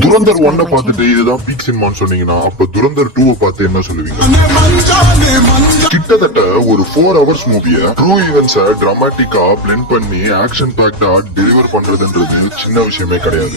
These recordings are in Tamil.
துரந்தர் 1 பார்த்துட்டு இதுதான் பீக் சினிமான்னு சொன்னீங்கன்னா அப்ப துரந்தர் 2 பார்த்து என்ன சொல்லுவீங்க? கிட்டத்தட்ட ஒரு 4 hours மூவிய ட்ரூ ஈவென்ட்ஸ டிராமாட்டிக்கா பிளெண்ட் பண்ணி ஆக்ஷன் பேக்டா டெலிவர் பண்றதுன்றது சின்ன விஷயமே கிடையாது.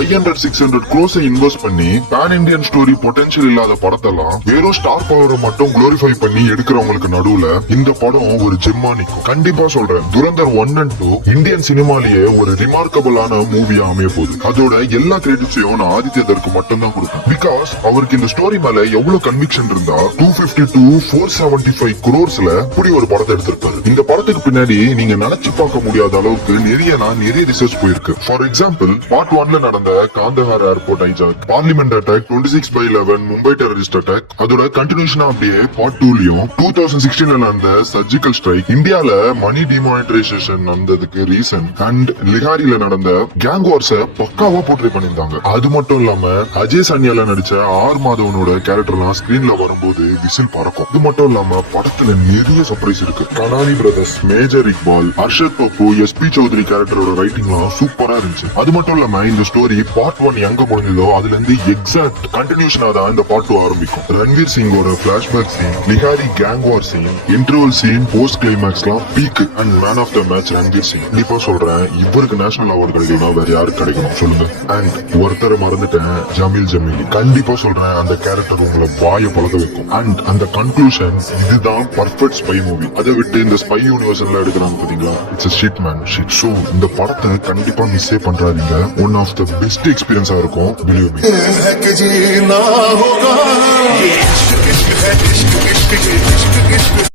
500-600 crores இன்வெஸ்ட் பண்ணி பேன் இண்டியன் ஸ்டோரி பொட்டன்ஷியல் இல்லாத படத்தெல்லாம் வெறும் ஸ்டார் பவரை மட்டும் குளோரிஃபை பண்ணி எடுக்கிறவங்களுக்கு நடுவுல இந்த படம் ஒரு ஜெம்மா நிக்கும். கண்டிப்பா சொல்றேன், துரந்தர் 1 and 2 இந்தியன் சினிமாலேயே ஒரு ரிமார்க்கபிளான மூவியா அமைய போகுது. அதோட எல்லா கிரெடிட்ஸையும் நான் ஆதித்யதற்கு மட்டும் தான் கொடுப்பேன். பிகாஸ் அவருக்கு இந்த ஸ்டோரி மேல எவ்வளவு கன்விக்ஷன் இருந்தா 250-475 crores இப்படி ஒரு படத்தை எடுத்திருப்பாரு. இந்த படத்துக்கு பின்னாடி நீங்க நினைச்சு பார்க்க முடியாத அளவுக்கு நிறைய ரிசர்ச் போயிருக்கு. ஃபார் எக்ஸாம்பிள் பார்ட் 1ல நடந்த Kandahar airport hijack, parliament attack, 26/11 Mumbai terrorist attack, அதோட கண்டினியூஷனா அப்படியே பார்ட் 2லயும் 2016ல நடந்த சர்ஜிக்கல் ஸ்ட்ரைக், இந்தியால மணி டிமானிட்ரைசேஷன் நடந்ததுக்கு ரீசன் அண்ட் லிஹாரில நடந்த கேங் வார்ஸ பக்காவா போர்ட்ரே பண்ணிருந்தாங்க. அது மட்டும் இல்லாம அஜய் சன்யால நடிச்ச ஆர் மாதவனோட கேரக்டர்லாம் ஸ்கிரீன்ல வரும்போது விசில் பறக்கும். இது மட்டும் இல்லாம படத்துல நிறைய சர்ப்ரைஸ் இருக்கு. கனானி பிரதர்ஸ், மேஜர் இக்பால், ஹர்ஷத் பப்பு, எஸ்பி சௌத்ரி கேரக்டரோட ரைட்டிங்லாம் சூப்பரா இருந்துச்சு. அது மட்டும் இல்லாம இந்த ஸ்டோரி பார்ட் 1 எங்க முடிஞ்சதோ அதுல இருந்து எக்ஸாக்ட் கண்டினியூஷனா தான் இந்த பார்ட் 2 ஆரம்பிக்கும். ரன்வீர் சிங்கோட flashback scene, Lyari gang war scene, interval scene, post கிளைமேக்ஸ்லாம் peak and man of the match Ranveer Singh. கண்டிப்பா சொல்றேன், இவருக்கு நேஷனல் அவார்டு கிடைக்கணும், வேற யாருக்கு கிடைக்கணும் சொல்லுங்க? அண்ட் ஒருத்தரை மறந்துட்டேன், ஜமீல். கண்டிப்பா சொல்றேன், அந்த கேரக்டர் உங்களை வாய பழக வைக்கும். அண்ட் அந்த கன்க்ளூஷன், இதுதான் பர்ஃபெக்ட் ஸ்பை மூவி. அதை விட்டு இந்த ஸ்பை யூனிவர்ஸ் எல்லாம் எடுக்கிறாங்க பாத்தீங்களா, it's shit man shit. So இந்த படத்தை கண்டிப்பா மிஸ்ஸே பண்றாதீங்க. ஒன் ஆஃப் த பெஸ்ட் எக்ஸ்பீரியன்ஸா இருக்கும், பிலீவ் மீ.